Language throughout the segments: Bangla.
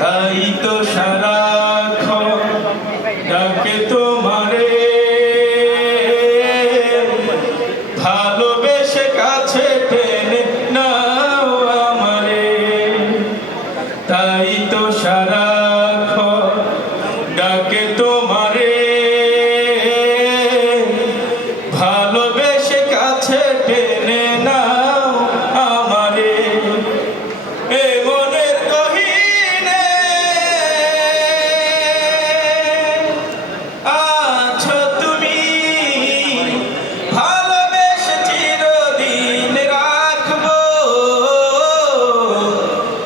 তাই তো সারাক্ষণ ডাকে তোমারে, ভালোবেসে কাছে টেনে নাও আমারে। তাই তো সারাক্ষণ ডাকে তোমারে, ভালোবেসে কাছে টেনে নাও আমারে। এ মনের গহীনে আছো তুমি, ভালোবেসে চিরদিন রাখবো।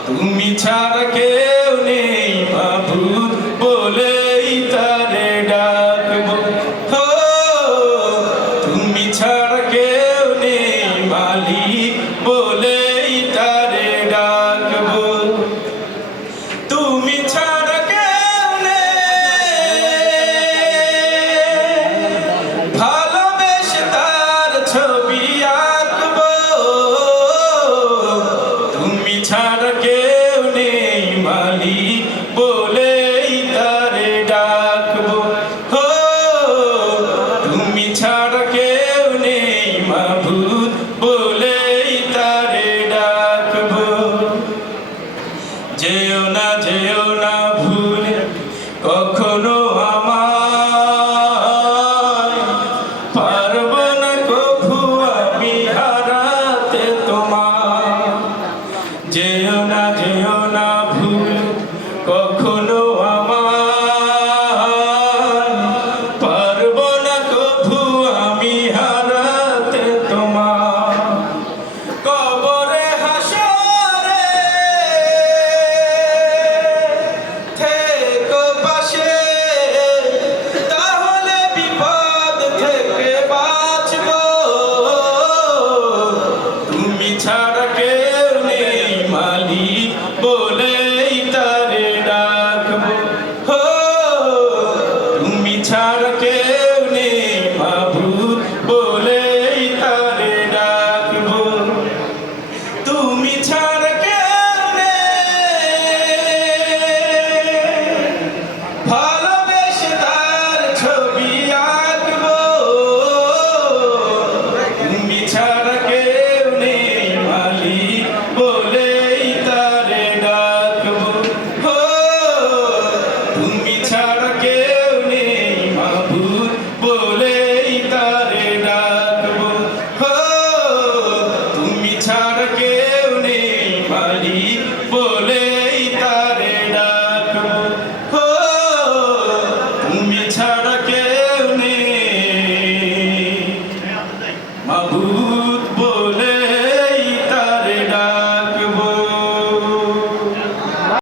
তুমি ছাড়া কেউ নেই মাবুদ বলেই তারে ডাকবো। হো, তুমি ছাড়া কেউ নেই মালিক বলেই তারে ডাকবো। তুমি ছাড়া কেউ নেই, ভালোবেসে তার ছবি আঁকবো। তুমি ছাড়া কেউ নেই মালিক বলে